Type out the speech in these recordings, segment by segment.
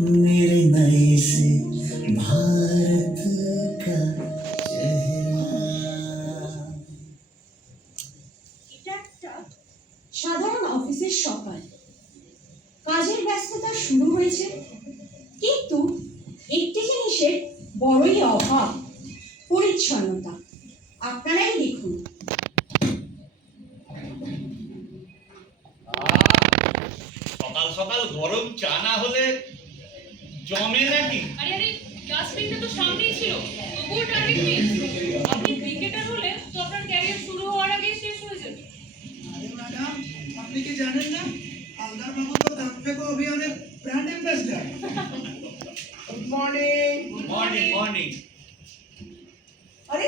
मेरे नए से भारत का चेहरा। এটা একটা সাধারণ অফিসের সকাল। কাজের ব্যস্ততা শুরু হয়েছে, কিন্তু একটি জিনিসের বড়ই অভাব, পরিচ্ছন্নতা। আপনারাই দেখুন। সকাল সকাল গরম চা না হলে জমে নাকি? আরে আরে, ডাস্টবিনটা তো সামনেই ছিল, তবুও টার্গেট মিস। আপনি ক্রিকেটার হলে তো আপনার ক্যারিয়ার শুরু হওয়ার আগেই শেষ হয়ে যাবে। আরে ম্যাডাম, আপনি কি জানেন না হালদার বাবু তো দাঁত ফেঁকো অভিযানের brand ambassador. Good morning. Morning morning. আরে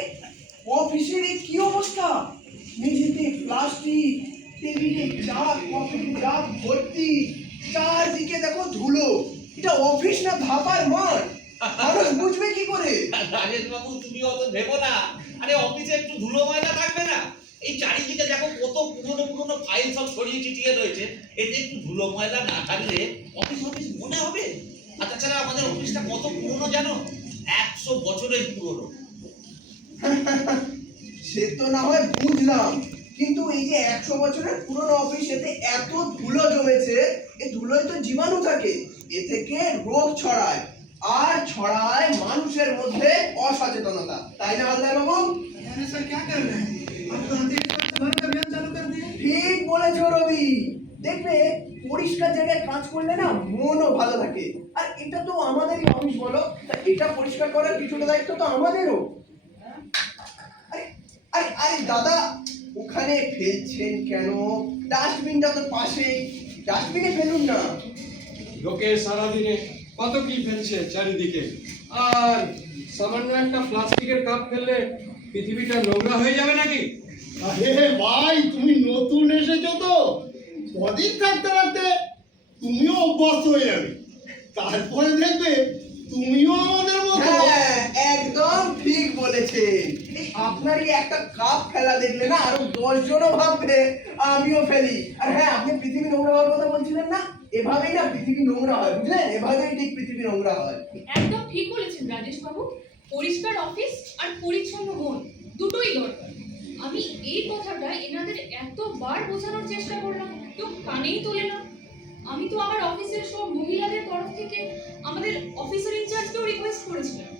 অফিসের এই কি অবস্থা? মেঝেতে প্লাস্টিক, টেবিলে চা কফির কাপ ভর্তি, চারদিকে দেখো ধুলো। এটা অফিস না ধাপার মাঠ? মানুষ বুঝবে কি করে? রাজেশ বাবু, তুমি অত ভেবো না। আরে অফিসে একটু ধুলো ময়লা থাকবে না? এই চারিদিকে দেখো কত পুরনো পুরনো ফাইল সব ছড়িয়ে ছিটিয়ে রয়েছে। এতে একটু ধুলো ময়লা না থাকলে অফিস অফিস মনে হবে? আর তাছাড়া আমাদের অফিসটা কত পুরনো জানো? 100 বছরের পুরনো। সে তো না হয় বুঝলাম, কিন্তু এই যে 100 বছরের পুরনো অফিস, এতে এত ধুলো জমেছে। এই ধুলোয় তো জীবাণু থাকে, এ থেকে রোগ ছড়ায়, আর ছড়ায় মানুষের মধ্যে অসচেতনতা। তাই না হালদার বাবু? अरे सर क्या कर रहे हैं? आप तो आते ही घर का अभियान चालू कर दिए। ঠিক বলেছো রবি। দেখবে পরিষ্কার জায়গায় কাজ করলে না মনও ভালো থাকে। আর এটা তো আমাদেরই অফিস, বলো? তা এটা পরিষ্কার করার কিছুটা দায়িত্ব তো আমাদেরও। আরে আরে আরে দাদা, ওখানে ফেলছেন কেন? ডাস্টবিনটা তো পাশেই, ডাস্টবিনে ফেলুন না। লোকে সারাদিনে কত কি ফেলছে চারিদিকে, আর সামান্য একটা প্লাস্টিকের কাপ ফেললে পৃথিবীটা নোংরা হয়ে যাবে নাকি? আরে ভাই, তুমি নতুন এসেছো তো, কদিন থাকতে থাকতে তুমিও অভ্যস্ত হয়ে যাবে। তারপরে দেখবে তুমিও আমাদের মতো। হ্যাঁ, একদম ঠিক বলেছেন। এই আপনারই একটা কাপ ফেলা দেখলে না আরো 10 জনও ভাববে আমিও ফেলি। আর হ্যাঁ, আপনি পৃথিবী নোংরা হওয়ার কথা বলছিলেন না? এভাবেই না পৃথিবী নোংরা হয়, বুঝলেন? এভাবেই ঠিক পৃথিবী নোংরা হয়। একদম ঠিক বলেছেন রাজেশ বাবু। পরিষ্কার অফিস আর পরিচ্ছন্ন মন দুটোই দরকার। আমি এই কথাটা এনাদের এতবার বোঝানোর চেষ্টা করলাম, কেউ কানেই তোলে না। আমি তো আমার অফিসের সব মহিলাদের তরফ থেকে আমাদের অফিসের ইনচার্জকেও রিকোয়েস্ট করেছিলাম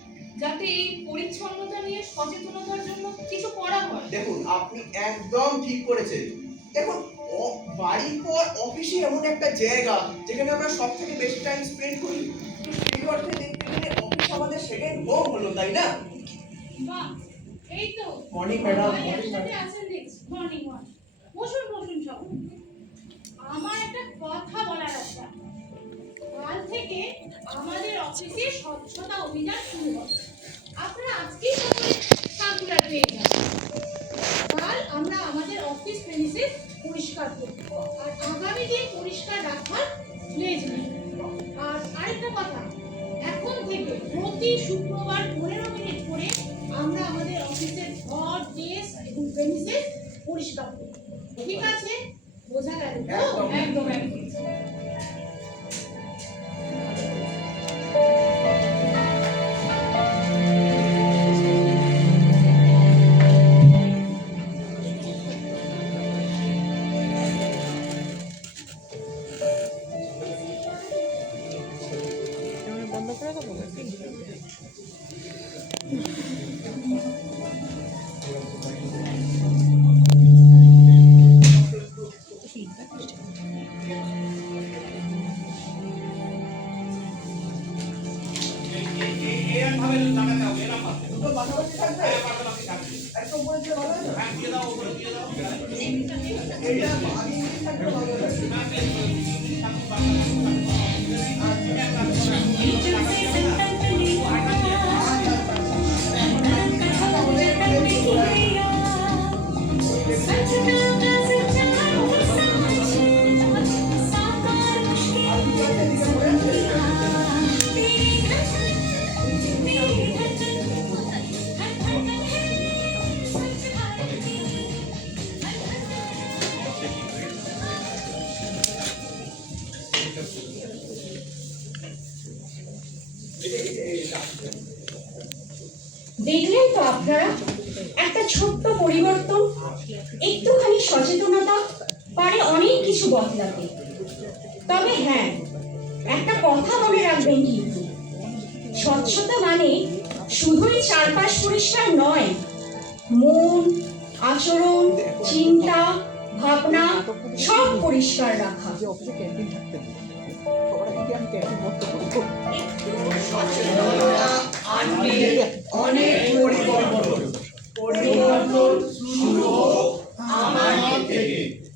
যাতে এই পরিচ্ছন্নতা নিয়ে সচেতনতার জন্য কিছু করা হয়। দেখুন, আপনি একদম ঠিক করেছেন। দেখুন, বাড়ির পর অফিসে এমন একটা জায়গা যেখানে আমরা সব থেকে বেশি টাইম স্পেন্ড করি। তো সেই অর্থে দেখতে গেলে অফিস আমাদের সেকেন্ড হোম হলো, তাই না? বাহ, এই তো মর্নিং ম্যাডাম। একসাথে আছেন দেখছি। Morning walk. বসুন বসুন সব। আমার একটা কথা বলার আছে। কাল থেকে আমাদের অফিসে স্বচ্ছতা অভিযান শুরু হবে। আপনারা আজকেই সকলে সার্কুলার পেয়ে যাবেন। কাল আমরা আমাদের অফিস প্রেমিসেস পরিষ্কার করব, আর আগামী দিন পরিষ্কার রাখার প্লেজ নেব। আর আরেকটা কথা, এখন থেকে প্রতি শুক্রবার 15 মিনিট করে আমরা আমাদের অফিসের ঘর, ডেস্ক এবং প্রেমিসেস পরিষ্কার করব। ঠিক আছে? বোঝা গেল তো? একদম। একদম একদম। এরকম ভাবে লাগাতে হবে, এরকম ভাবে। দুটো পাশাপাশি থাকবে? হ্যাঁ, পাশাপাশি থাকবে। একদম বলে দিলে ভালো হয় না? হ্যাঁ, দিয়ে দাও, উপরে দিয়ে দাও। এটা আগে ইংলিশ থাকলে ভালো হয়। দেখলেন তো আপনারা, একটা ছোট্ট পরিবর্তন, একটুখানি সচেতনতা পারে অনেক কিছু বদলাতে। তবে হ্যাঁ, একটা কথা মনে রাখবেন কিন্তু, স্বচ্ছতা মানে শুধুই চারপাশ পরিষ্কার নয়, মন, আচরণ, চিন্তা, ভাবনা সব পরিষ্কার রাখা। সচেতনতা আনবে অনেক পরিবর্তন। পরিবর্তন শুরু হোক আমার থেকে।